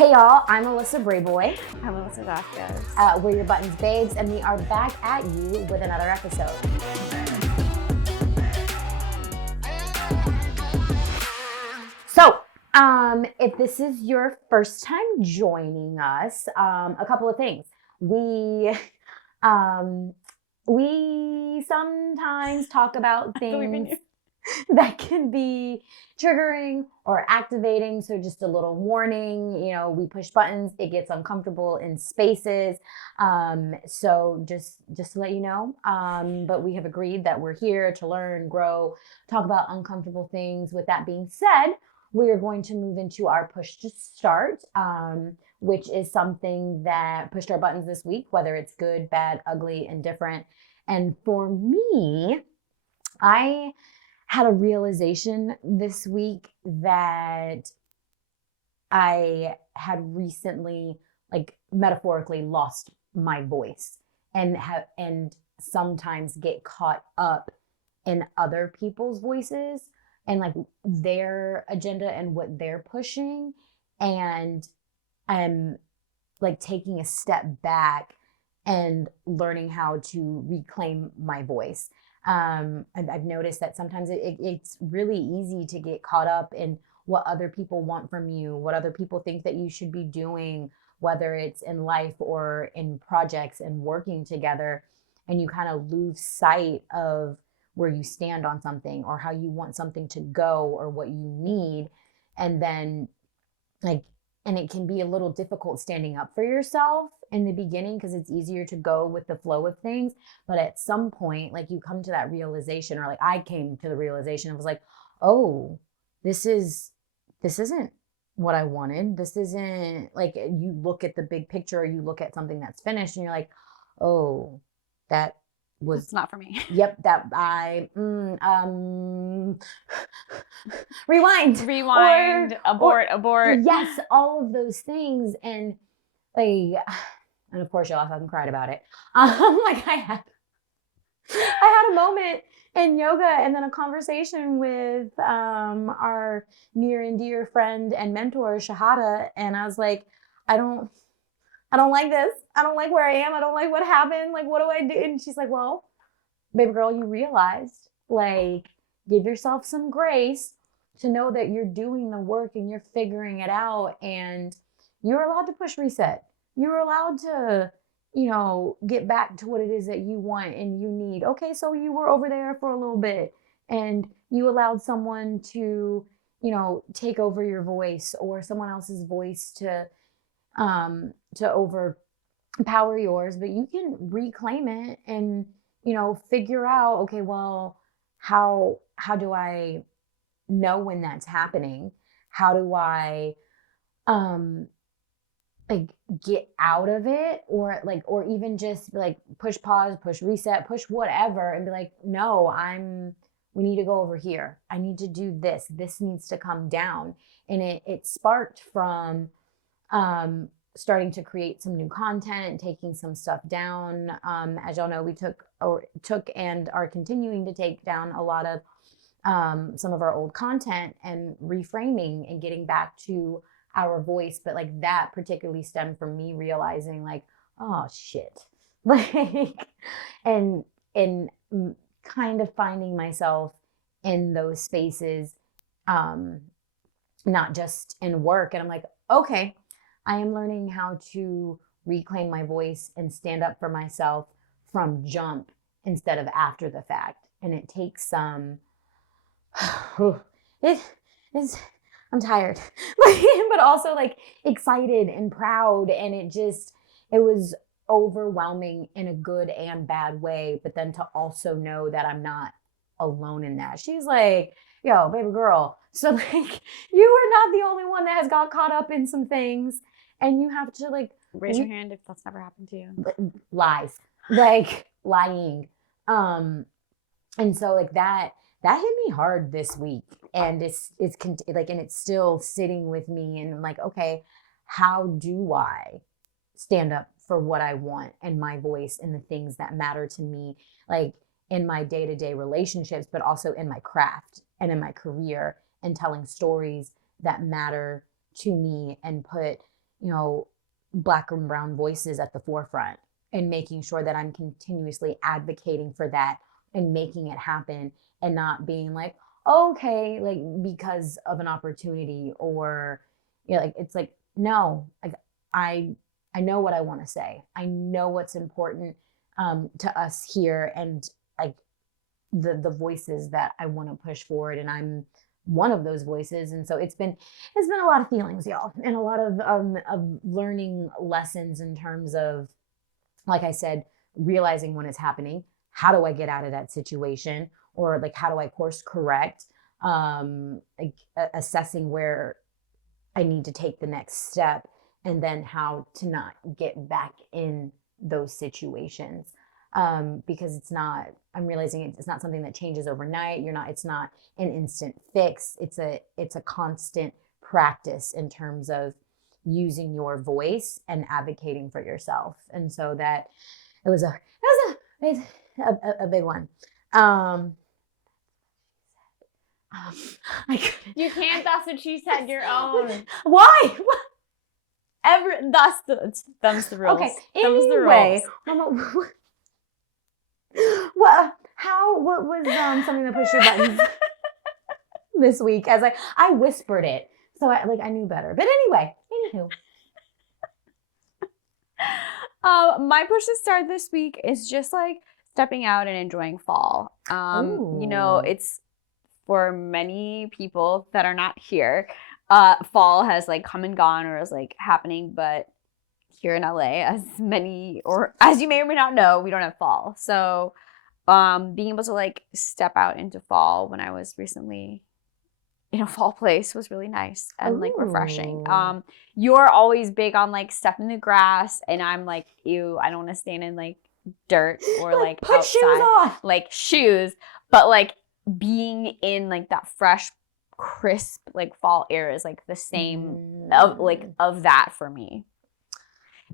Hey y'all, I'm Alyssa Brayboy. I'm Alyssa Vasquez. We're your Buttons Babes, and we are back at you with another episode. So, if this is your first time joining us, a couple of things. We sometimes talk about things that can be triggering or activating. So just a little warning, we push buttons, it gets uncomfortable in spaces. So just to let you know, but we have agreed that we're here to learn, grow, talk about uncomfortable things. With that being said, we are going to move into our push to start, which is something that pushed our buttons this week, whether it's good, bad, ugly, indifferent. And for me, I had a realization this week that I had recently, metaphorically, lost my voice and sometimes get caught up in other people's voices and their agenda and what they're pushing. And I'm taking a step back and learning how to reclaim my voice. I've noticed that sometimes it's really easy to get caught up in what other people want from you, what other people think that you should be doing, whether it's in life or in projects and working together, and you kind of lose sight of where you stand on something or how you want something to go or what you need. And then and it can be a little difficult standing up for yourself in the beginning because it's easier to go with the flow of things. But at some point, you come to that realization, or I came to the realization, I was like, oh, this isn't what I wanted. This isn't you look at the big picture, or you look at something that's finished and you're like, oh, that was it's not for me. Yep, that rewind, abort. Yes, all of those things, and of course y'all haven't cried about it. I had a moment in yoga and then a conversation with our near and dear friend and mentor Shahada, and I was like, I don't like this. I don't like where I am. I don't like what happened. What do I do? And she's like, well, baby girl, you realized, give yourself some grace to know that you're doing the work and you're figuring it out, and you're allowed to push reset. You're allowed to, get back to what it is that you want and you need. Okay, so you were over there for a little bit and you allowed someone to, take over your voice, or someone else's voice to overpower yours, but you can reclaim it and, figure out, okay, well, how do I know when that's happening? How do I get out of it, or even just push pause, push reset, push whatever, and be like, no, we need to go over here. I need to do this. This needs to come down. And it sparked from starting to create some new content and taking some stuff down. As y'all know, we took and are continuing to take down a lot of some of our old content and reframing and getting back to our voice. But that particularly stemmed from me realizing oh shit, and kind of finding myself in those spaces, not just in work. And I'm like, okay, I am learning how to reclaim my voice and stand up for myself from jump instead of after the fact. And it takes some, I'm tired, but also excited and proud. And it was overwhelming in a good and bad way. But then to also know that I'm not alone in that. She's like, yo, baby girl. So you are not the only one that has got caught up in some things. And you have to raise your hand if that's never happened to you. Lies, lying. And so that hit me hard this week, and it's and it's still sitting with me. And okay, how do I stand up for what I want and my voice and the things that matter to me, in my day-to-day relationships, but also in my craft and in my career, and telling stories that matter to me and put Black and brown voices at the forefront and making sure that I'm continuously advocating for that and making it happen and not being like, okay, like because of an opportunity or, like, it's like, no, like I know what I want to say. I know what's important to us here and like the voices that I want to push forward. And I'm one of those voices. And so it's been a lot of feelings, y'all, and a lot of learning lessons in terms of, like I said, realizing when it's happening, how do I get out of that situation, or like how do I course correct, like assessing where I need to take the next step, and then how to not get back in those situations. Because I'm realizing it's not something that changes overnight. It's not an instant fix. It's a constant practice in terms of using your voice and advocating for yourself. And so that it was a big one. You can't. That's what she said. Your own. Why? Them's the rules. Okay. Them's the Anyway, rules. what was something that pushed your buttons this week? As I whispered it, so I knew better. But anyway, anywho. My push to start this week is just like stepping out and enjoying fall. It's for many people that are not here. Fall has like come and gone or is like happening, but here in LA, as you may or may not know, we don't have fall. So being able to like step out into fall when I was recently in a fall place was really nice and like refreshing. You're always big on like stepping the grass, and I'm like, ew, I don't want to stand in like dirt or like put outside, shoes on. like shoes, but like being in like that fresh, crisp like fall air is like the same of that for me.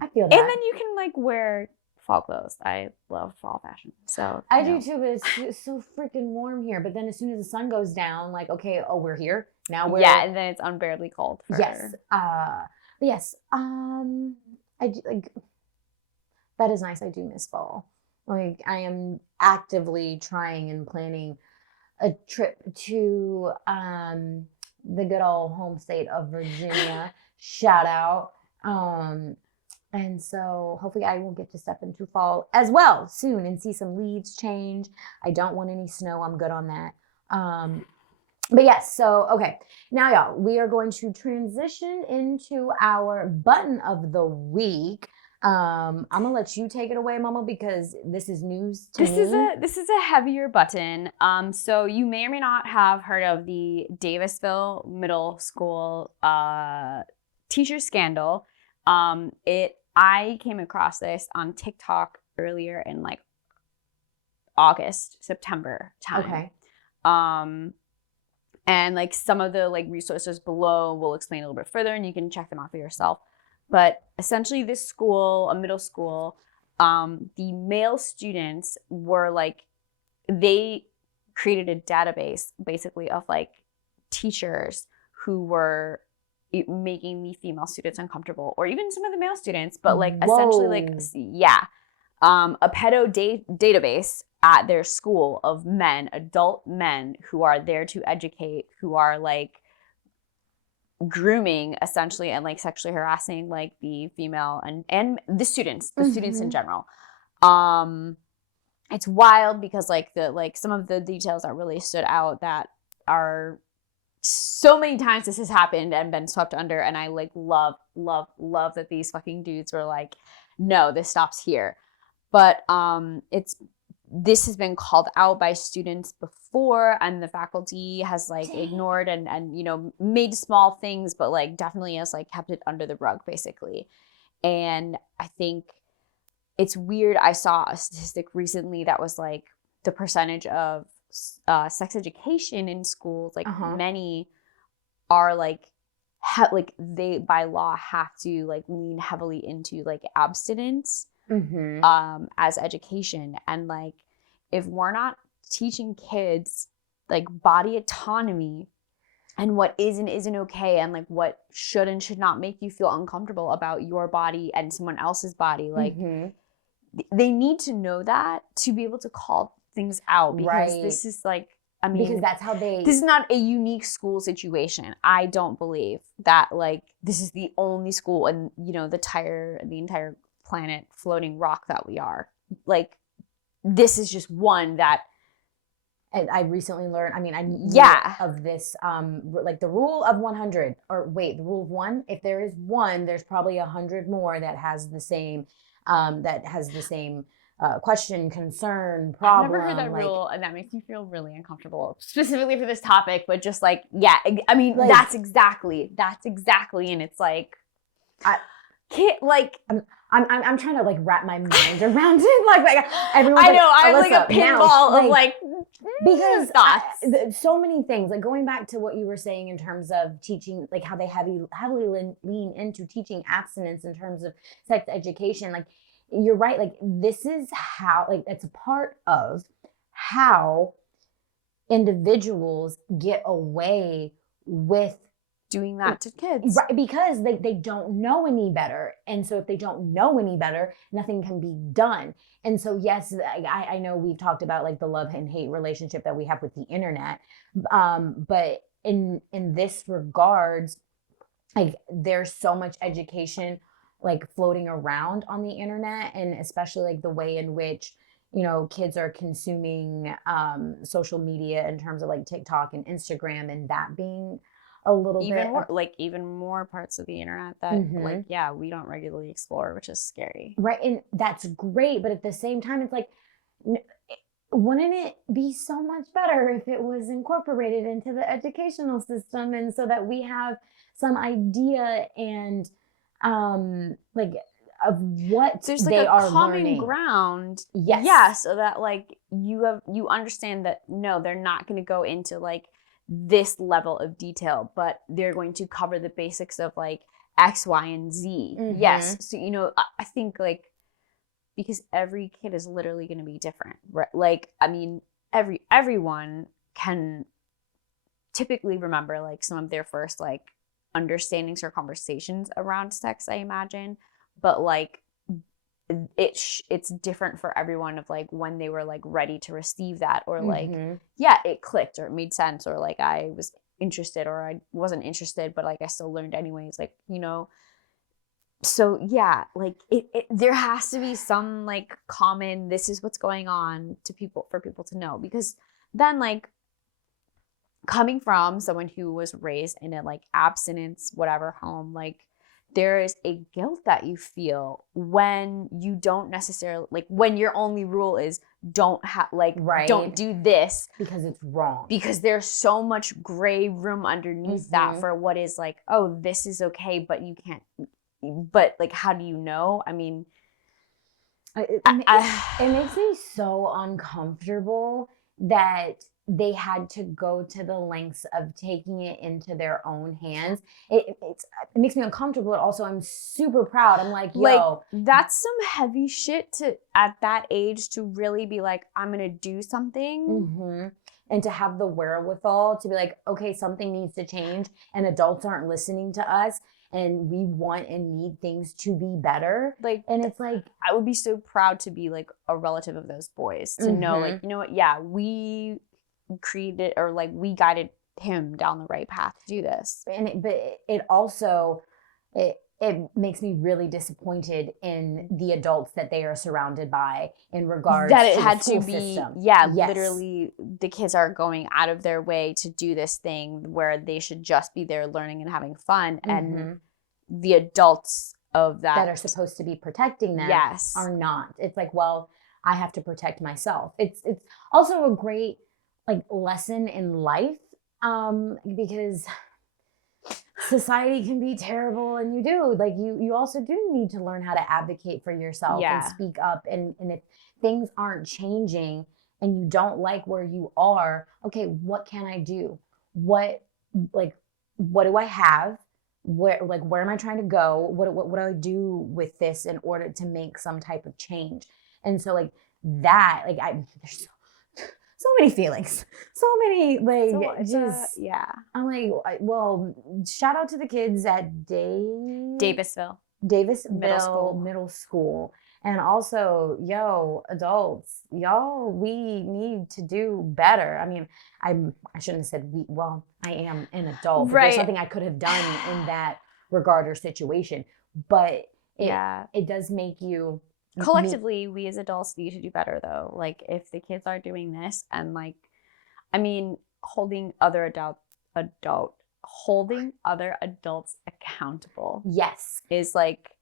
I feel that. And then you can like wear fall clothes. I love fall fashion. So I do too, but it's so freaking warm here. But then as soon as the sun goes down, like, okay, we're here. Now and then it's unbearably cold. Yes. Yes. I do, like, that is nice. I do miss fall. Like, I am actively trying and planning a trip to the good old home state of Virginia. Shout out. And so hopefully I will get to step into fall as well soon and see some leaves change. I don't want any snow. I'm good on that. But yes, so, okay. Now, y'all, we are going to transition into our button of the week. I'm going to let you take it away, Mama, because this is news to me. This is a heavier button. So you may or may not have heard of the Davisville Middle School teacher scandal. I came across this on TikTok earlier in like August, September time. Okay. And like some of the like resources below will explain a little bit further, and you can check them out for yourself. But essentially this school, a middle school, the male students were like, they created a database basically of like teachers who were making the female students uncomfortable, or even some of the male students, but like essentially like, a pedo database at their school of adult men who are there to educate, who are like grooming essentially and like sexually harassing like the female and the students in general. It's wild because like some of the details that really stood out that are so many times this has happened and been swept under, and I like love that these fucking dudes were like, no, this stops here. But this has been called out by students before, and the faculty has like ignored and made small things, but like definitely has like kept it under the rug basically. And I think it's weird. I saw a statistic recently that was like the percentage of sex education in schools, like many are like they by law have to like lean heavily into like abstinence as education. And like if we're not teaching kids like body autonomy and what is and isn't okay, and like what should and should not make you feel uncomfortable about your body and someone else's body. Like they need to know that to be able to call things out, because this is like, I mean, because that's how this is not a unique school situation. I don't believe that like this is the only school and, you know, the entire planet floating rock that we are. Like, this is just one that I recently learned. I mean, I knew of this, like the rule of 100, or wait, the rule of one. If there is one, there's probably 100 more that has the same, question, concern, problem. I've never heard that rule, and that makes me feel really uncomfortable, specifically for this topic. But just like, yeah, I mean, like, that's exactly, and it's like, I can't like. I'm trying to like wrap my mind around it. Like everyone's I know, I'm like a pinball of like because thoughts. So many things. Like going back to what you were saying in terms of teaching, like how they heavily lean into teaching abstinence in terms of sex education. Like you're right. Like this is how, like it's a part of how individuals get away with doing that to kids. Right, because they don't know any better. And so if they don't know any better, nothing can be done. And so, yes, I know we've talked about like the love and hate relationship that we have with the internet. But in this regards, like there's so much education like floating around on the internet, and especially like the way in which, you know, kids are consuming social media in terms of like TikTok and Instagram, and that being a little bit more, like even more parts of the internet that like, yeah, we don't regularly explore, which is scary. Right. And that's great. But at the same time, it's like, wouldn't it be so much better if it was incorporated into the educational system, and so that we have some idea and like of what there's like they a are common learning. ground. Yes. Yeah, so that like you understand that no, they're not going to go into like this level of detail, but they're going to cover the basics of like X, Y, and Z. Yes. So, you know, I think like, because every kid is literally going to be different, right? Like, I mean, everyone can typically remember like some of their first like understandings or conversations around sex, I imagine. But like, it's different for everyone of like when they were like ready to receive that, or like yeah, it clicked or it made sense, or like I was interested or I wasn't interested, but like I still learned anyways, like, you know. So yeah, like it there has to be some like common, this is what's going on to people, for people to know, because then like coming from someone who was raised in a like abstinence whatever home, like there is a guilt that you feel when you don't necessarily, like when your only rule is don't don't do this because it's wrong, because there's so much gray room underneath that for what is like, oh, this is okay, but you can't, but like, how do you know? I mean, it makes me so uncomfortable that they had to go to the lengths of taking it into their own hands. It makes me uncomfortable, but also I'm super proud. I'm like, yo. Like, that's some heavy shit to, at that age, to really be like, I'm going to do something. And to have the wherewithal to be like, okay, something needs to change, and adults aren't listening to us, and we want and need things to be better. Like, and it's like, I would be so proud to be like a relative of those boys, to know like, you know what, yeah, we created, or like we guided him down the right path to do this. And it also makes me really disappointed in the adults that they are surrounded by in regards that it to had the school to be system. Yes. Literally the kids are going out of their way to do this thing where they should just be there learning and having fun, and the adults of that are supposed to be protecting them are not. It's like, well, I have to protect myself. It's also a great like lesson in life, because society can be terrible, and you also do need to learn how to advocate for yourself and speak up, and if things aren't changing and you don't like where you are, okay, what can I do? What do I have? Where am I trying to go? What do I do with this in order to make some type of change? And so like that, like so many feelings, so many like I'm like, well, shout out to the kids at Davisville Middle School. And also, adults, y'all, we need to do better. I mean, I shouldn't have said we. Well, I am an adult, but there's something I could have done in that regard or situation. But it does make you collectively. We as adults need to do better, though. Like if the kids are doing this, and like, I mean, holding other adults accountable. Yes, is like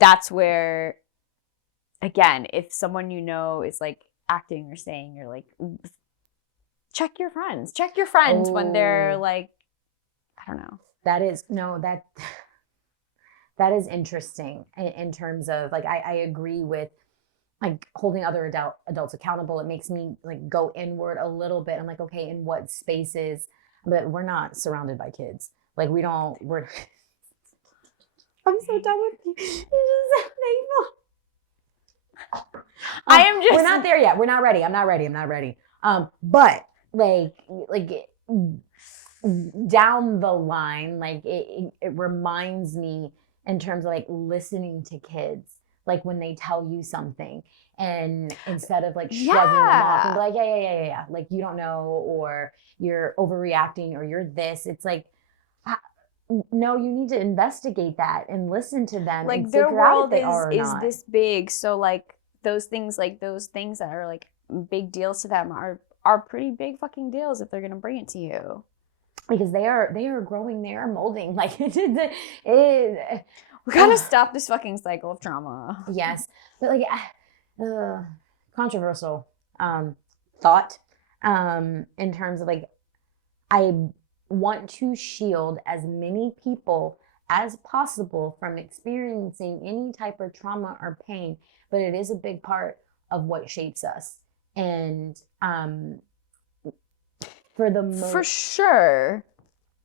that's where. Again, if someone is like acting or saying, you're like, check your friends when they're like, I don't know. That is interesting in terms of like, I agree with like holding other adults accountable. It makes me like go inward a little bit. I'm like, okay, in what spaces, but we're not surrounded by kids. Like we're I'm so done with you. You're just so painful. We're not there yet. We're not ready. I'm not ready. But like down the line, like it reminds me in terms of like listening to kids, like when they tell you something, and instead of like shrugging them off and be like, yeah, like you don't know, or you're overreacting, or you're this. It's like, no, you need to investigate that and listen to them. Like and their world is this big, so like those things that are like big deals to them are pretty big fucking deals if they're gonna bring it to you, because they are growing, they are molding. Like we gotta stop this fucking cycle of trauma. Yes, but like controversial thought in terms of like, I want to shield as many people as possible from experiencing any type of trauma or pain, but it is a big part of what shapes us. And for sure,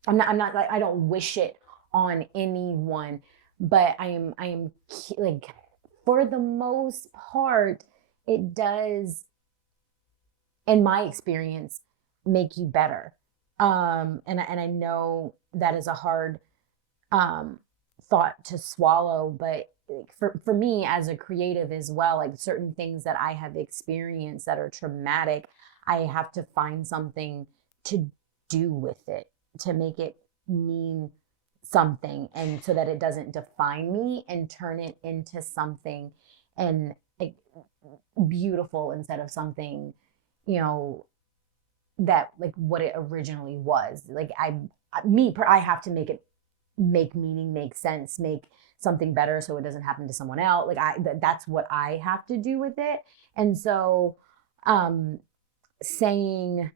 I'm not like, I don't wish it on anyone, but I am like, for the most part, it does, in my experience, make you better. And I know that is a hard thought to swallow, but for me as a creative as well, like certain things that I have experienced that are traumatic, I have to find something to do with it, to make it mean something, and so that it doesn't define me, and turn it into something and like beautiful instead of something, that like what it originally was. Like I have to make meaning, make sense, make something better so it doesn't happen to someone else. Like that's what I have to do with it. And so saying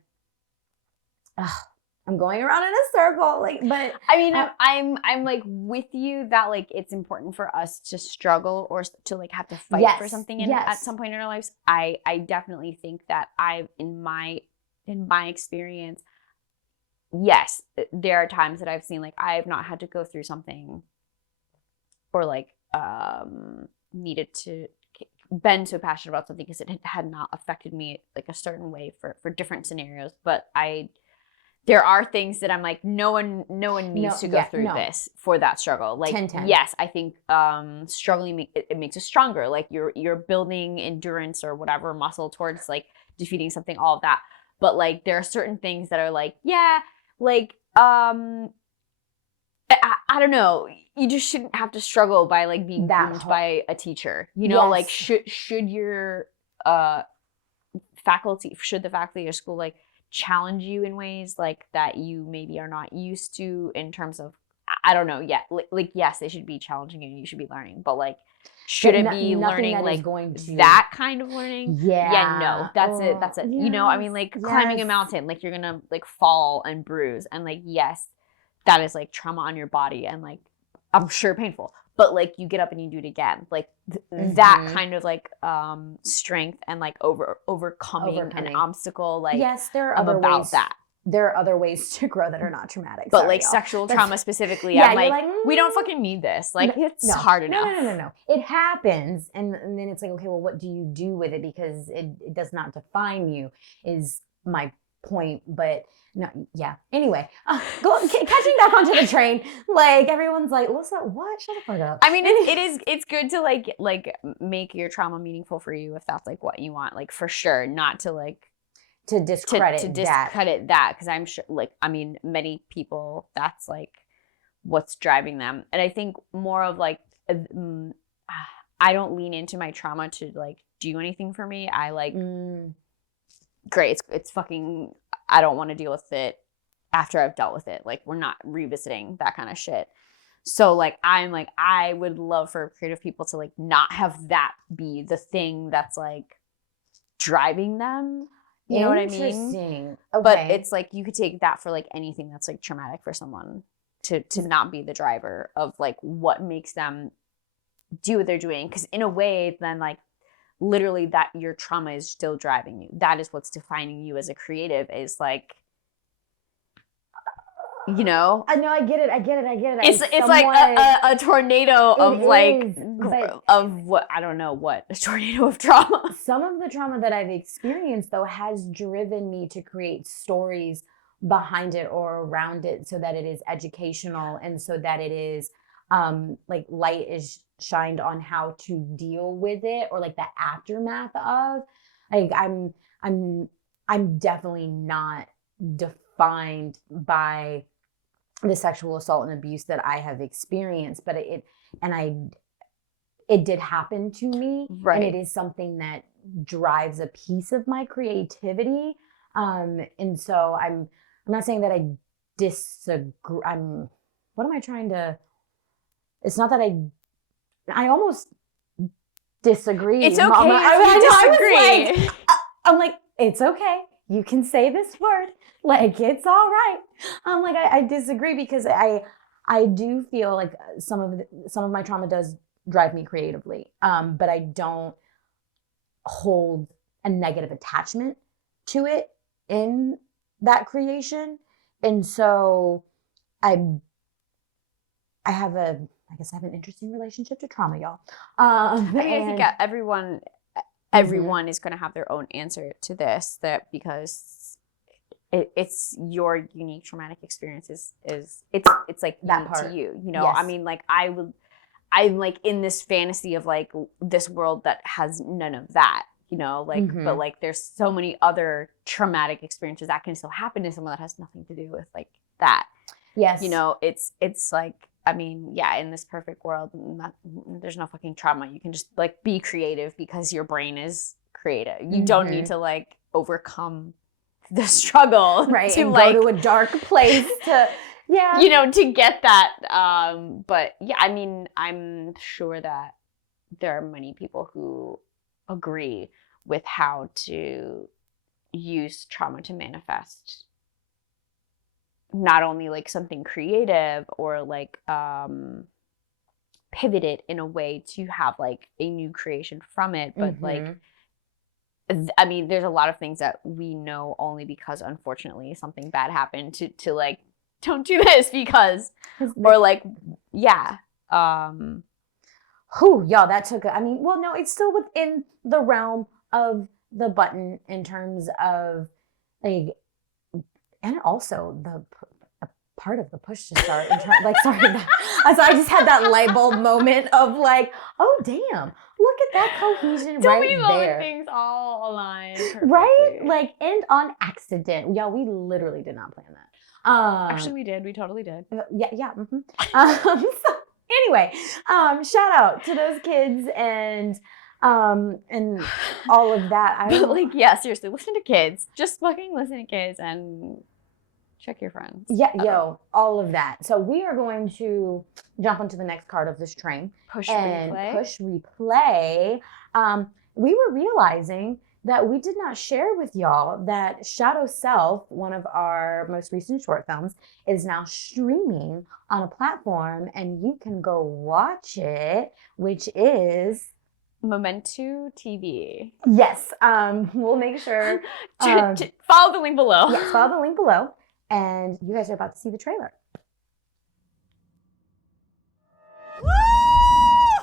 I'm going around in a circle, like, but I mean, I'm like with you that like it's important for us to struggle or to like have to fight for something at some point in our lives. I definitely think that in my experience, yes, there are times that I've seen like I have not had to go through something or like needed to been so passionate about something because it had not affected me like a certain way for different scenarios. But there are things that I'm like, no one needs to go through this for that struggle. Like, 10. Yes, I think struggling it makes us stronger. Like you're building endurance or whatever muscle towards like defeating something, all of that. But like there are certain things that are like, like I don't know. You just shouldn't have to struggle by like being groomed by a teacher. Like should your faculty, should the faculty of your school like challenge you in ways like that you maybe are not used to in terms of, I don't know yet. Like yes, they should be challenging you and you should be learning, but like should it be learning like that kind of learning? Yeah, no, that's it. That's it. Yes, I mean, like climbing a mountain, like you're gonna like fall and bruise, and like yes, that is like trauma on your body and like I'm sure painful, but like you get up and you do it again, like that kind of like strength and like overcoming an obstacle. Like yes, there are I'm other about ways that. there are other ways to grow that are not traumatic. But Sorry, like y'all. sexual trauma specifically, yeah, I'm you're like, we don't fucking need this. Like, it's hard enough. No. It happens. And then it's like, okay, well, what do you do with it? Because it does not define you is my point. But no, yeah. Anyway, catching back onto the train. Like, everyone's like, what's that? What? Shut the fuck up. I mean, it's good to like make your trauma meaningful for you if that's like what you want, like for sure, not to like to discredit that, because I'm sure, like, I mean, many people, that's like what's driving them. And I think more of like, I don't lean into my trauma to like do anything for me. I like, great, it's fucking, I don't want to deal with it after I've dealt with it. Like, we're not revisiting that kind of shit. So like, I'm like, I would love for creative people to like not have that be the thing that's like driving them. You know what I mean? Interesting. Okay. But it's like, you could take that for like anything that's like traumatic for someone to not be the driver of like what makes them do what they're doing. Because in a way, then like literally that your trauma is still driving you. That is what's defining you as a creative, is like, you know? I know, I get it. It's like a tornado of like, of what, I don't know what, a tornado of trauma. Some of the trauma that I've experienced, though, has driven me to create stories behind it or around it so that it is educational and so that it is like light is shined on how to deal with it, or like the aftermath of. Like, I'm definitely not defined by the sexual assault and abuse that I have experienced, but it did happen to me, right? And it is something that drives a piece of my creativity. And so I'm not saying that I disagree. What am I trying to? It's not that I almost disagree. It's okay. I disagree. I'm like, it's okay. You can say this word. Like, it's all right. I'm like, I disagree, because I do feel like some of my trauma does drive me creatively. But I don't hold a negative attachment to it in that creation. And so I have an interesting relationship to trauma, y'all. I think everyone is going to have their own answer to this, that because it's your unique traumatic experience is it's like that part to you, you know. Yes. I mean, like, I'm like in this fantasy of like this world that has none of that, you know, like, but like there's so many other traumatic experiences that can still happen to someone that has nothing to do with like that. Yes. You know, it's like, I mean, yeah, in this perfect world, there's no fucking trauma. You can just like be creative because your brain is creative. You don't need to like overcome the struggle, right? To and like go to a dark place to, yeah, you know, to get that. But yeah, I mean, I'm sure that there are many people who agree with how to use trauma to manifest not only like something creative or like pivot it in a way to have like a new creation from it, but like, I mean, there's a lot of things that we know only because unfortunately something bad happened to like, don't do this because, or like, yeah. Y'all, that took no, it's still within the realm of the button in terms of like, and also a part of the push to start. Like, sorry, so I just had that light bulb moment of like, oh damn, look at that cohesion. Don't right we love there. Things all align perfectly. Right? Like, and on accident. Yeah, we literally did not plan that. Actually, we did. We totally did. Yeah. So anyway, shout out to those kids and all of that. But like, yeah, seriously, listen to kids. Just fucking listen to kids and check your friends. Yeah, all of that. So we are going to jump onto the next card of this train. Push replay. We were realizing that we did not share with y'all that Shadow Self, one of our most recent short films, is now streaming on a platform, and you can go watch it, which is Memento TV. Yes, we'll make sure. Follow the link below. Yes, follow the link below. And you guys are about to see the trailer. Woo!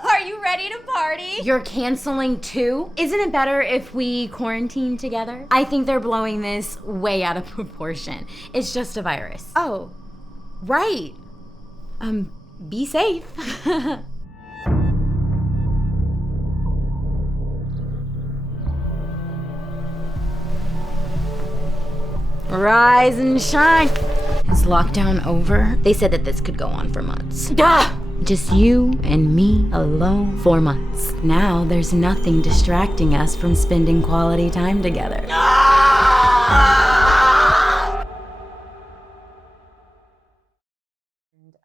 Are you ready to party? You're canceling too? Isn't it better if we quarantine together? I think they're blowing this way out of proportion. It's just a virus. Oh, right. Be safe. Rise and shine. Is lockdown over? They said that this could go on for months. Just you and me alone for months. Now there's nothing distracting us from spending quality time together.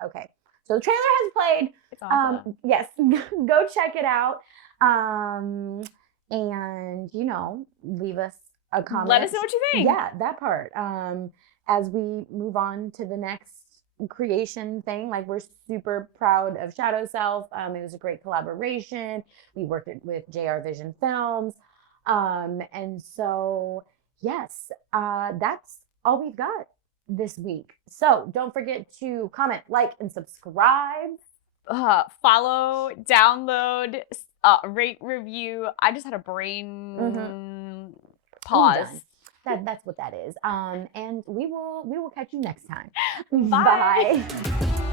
Okay, so the trailer has played. It's awesome. Yes, go check it out. And leave us a comment. Let us know what you think. Yeah, that part. As we move on to the next creation thing, like we're super proud of Shadow Self. It was a great collaboration. We worked with JR Vision Films. And so, yes, that's all we've got this week. So don't forget to comment, like, and subscribe. Follow, download, rate, review. I just had a brain pause. That's what that is. And we will catch you next time. Bye. Bye.